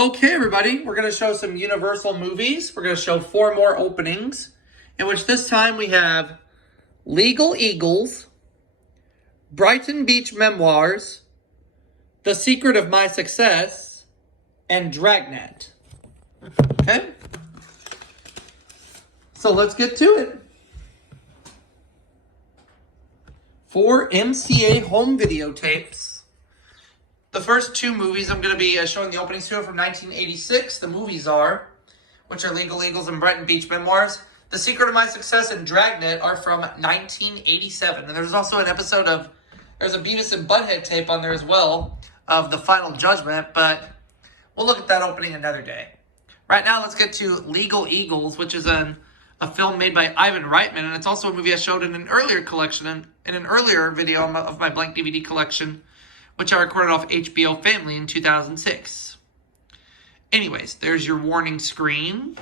Okay, everybody, we're going to show some Universal movies. We're going to show 4 more openings, in which this time we have Legal Eagles, Brighton Beach Memoirs, The Secret of My Success, and Dragnet. Okay? So let's get to it. 4 MCA home videotapes. The first 2 movies I'm going to be showing the openings to are from 1986. The movies are, which are Legal Eagles and Brighton Beach Memoirs. The Secret of My Success and Dragnet are from 1987. And there's also an episode of, there's a Beavis and Butthead tape on there as well of The Final Judgment, but we'll look at that opening another day. Right now, let's get to Legal Eagles, which is a film made by Ivan Reitman, and it's also a movie I showed in an earlier collection, in an earlier video of my blank DVD collection, which I recorded off HBO Family in 2006. Anyways, there's your warning screen.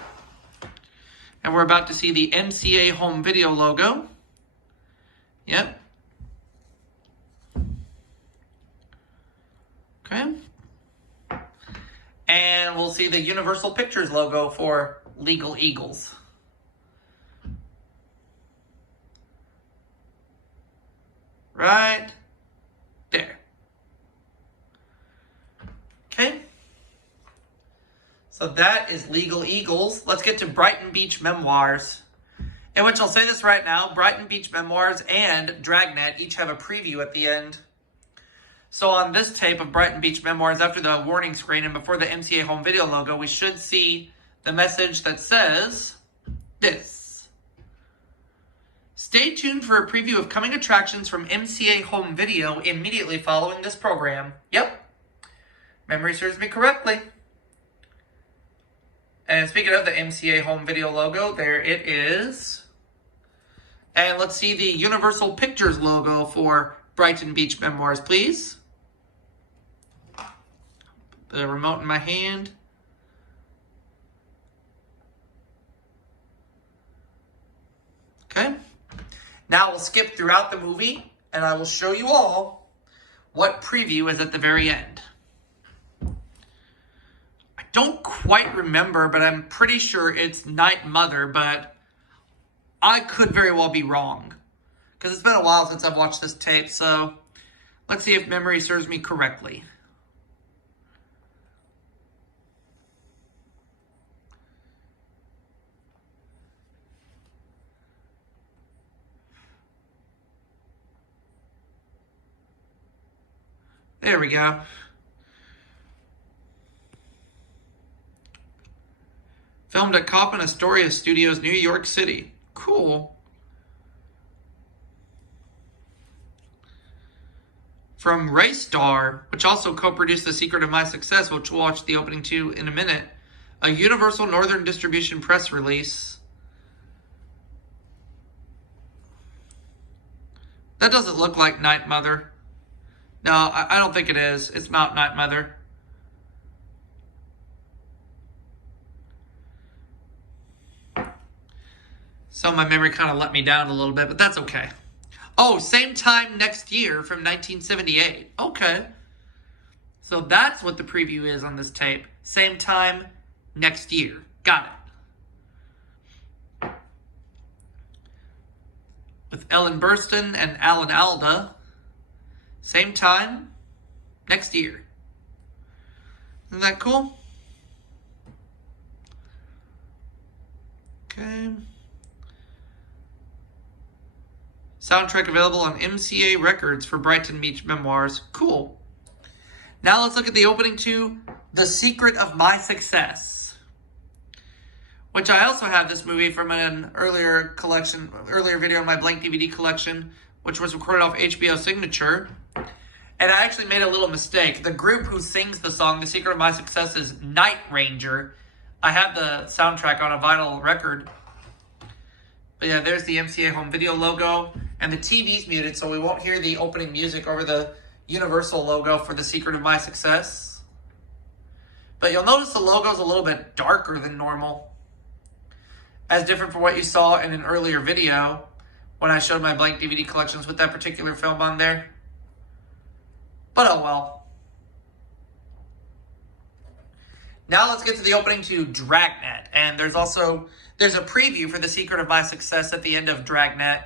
And we're about to see the MCA home video logo. Yep. Okay. And we'll see the Universal Pictures logo for Legal Eagles. Right there. Okay. So that is Legal Eagles. Let's get to Brighton Beach Memoirs. In which I'll say this right now, Brighton Beach Memoirs and Dragnet each have a preview at the end. So on this tape of Brighton Beach Memoirs, after the warning screen and before the MCA home video logo, we should see the message that says this. Stay tuned for a preview of coming attractions from MCA home video immediately following this program. Yep. Memory serves me correctly. And speaking of the MCA home video logo, there it is. And let's see the Universal Pictures logo for Brighton Beach Memoirs, please. Put the remote in my hand. Okay. Now we'll skip throughout the movie, and I will show you all what preview is at the very end. I don't quite remember, but I'm pretty sure it's Night Mother, but I could very well be wrong, because it's been a while since I've watched this tape, so let's see if memory serves me correctly. There we go. Filmed at Coppin Astoria Studios, New York City. Cool. From Raystar, which also co-produced The Secret of My Success, which we'll watch the opening to in a minute. A Universal Northern Distribution press release. That doesn't look like Night Mother. No, I don't think it is. It's not Night Mother. So my memory kind of let me down a little bit, but that's okay. Oh, same time next year from 1978. Okay. So that's what the preview is on this tape. Same time next year. Got it. With Ellen Burstyn and Alan Alda. Same time next year. Isn't that cool? Okay. Soundtrack available on MCA Records for Brighton Beach Memoirs. Cool. Now let's look at the opening to The Secret of My Success, which I also have this movie from an earlier video in my blank DVD collection, which was recorded off HBO Signature. And I actually made a little mistake. The group who sings the song, The Secret of My Success, is Night Ranger. I have the soundtrack on a vinyl record. But yeah, there's the MCA home video logo. And the TV's muted, so we won't hear the opening music over the Universal logo for The Secret of My Success. But you'll notice the logo's a little bit darker than normal. As different from what you saw in an earlier video when I showed my blank DVD collections with that particular film on there. But oh well. Now let's get to the opening to Dragnet. And there's a preview for The Secret of My Success at the end of Dragnet,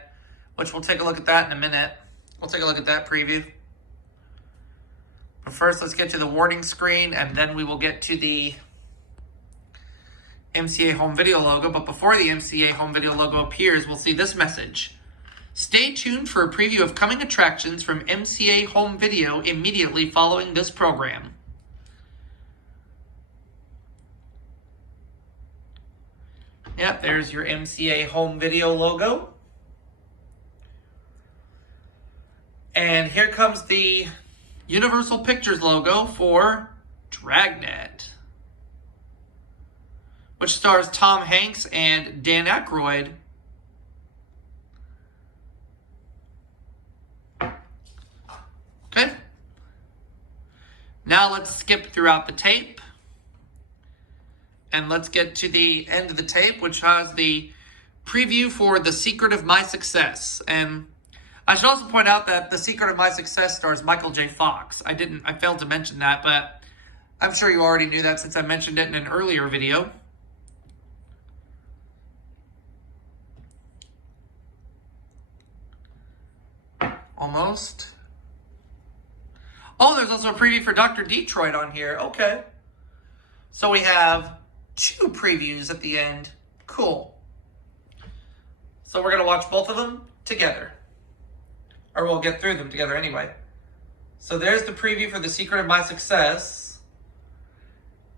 which we'll take a look at that in a minute. We'll take a look at that preview. But first, let's get to the warning screen, and then we will get to the MCA home video logo. But before the MCA home video logo appears, we'll see this message. Stay tuned for a preview of coming attractions from MCA home video immediately following this program. Yep, there's your MCA home video logo. And here comes the Universal Pictures logo for Dragnet, which stars Tom Hanks and Dan Aykroyd. Okay. Now let's skip throughout the tape. And let's get to the end of the tape, which has the preview for The Secret of My Success. And I should also point out that The Secret of My Success stars Michael J. Fox. I failed to mention that, but I'm sure you already knew that since I mentioned it in an earlier video. Almost. Oh, there's also a preview for Dr. Detroit on here. Okay. So we have 2 previews at the end. Cool. So we're going to watch both of them together. Or we'll get through them together anyway. So there's the preview for The Secret of My Success.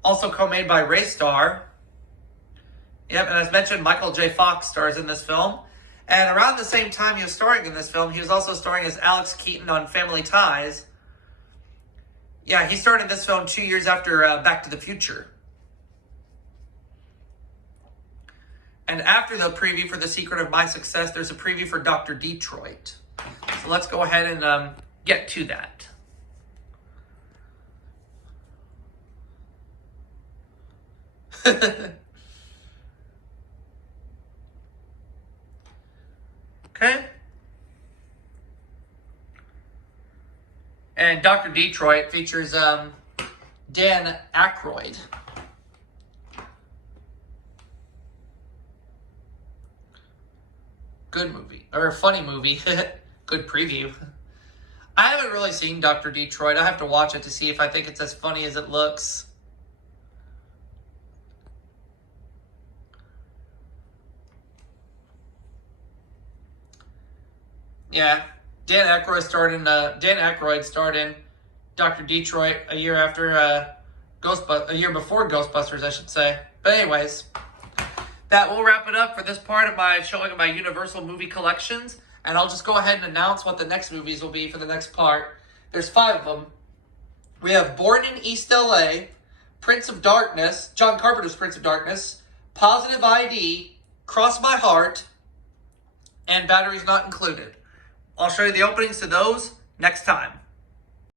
Also co-made by Raystar. Yep, and as mentioned, Michael J. Fox stars in this film. And around the same time he was starring in this film, he was also starring as Alex Keaton on Family Ties. Yeah, he starred in this film 2 years after Back to the Future. And after the preview for The Secret of My Success, there's a preview for Dr. Detroit. So let's go ahead and get to that. Okay. And Dr. Detroit features Dan Aykroyd. Good movie. Or funny movie. Good preview. I haven't really seen Dr. Detroit. I have to watch it to see if I think it's as funny as it looks. Yeah. Dan Aykroyd starred in Dr. Detroit a year before Ghostbusters, I should say. But anyways, that will wrap it up for this part of my showing of my Universal movie collections. And I'll just go ahead and announce what the next movies will be for the next part. There's 5 of them. We have Born in East LA, Prince of Darkness, John Carpenter's Prince of Darkness, Positive ID, Cross My Heart, and Batteries Not Included. I'll show you the openings to those next time.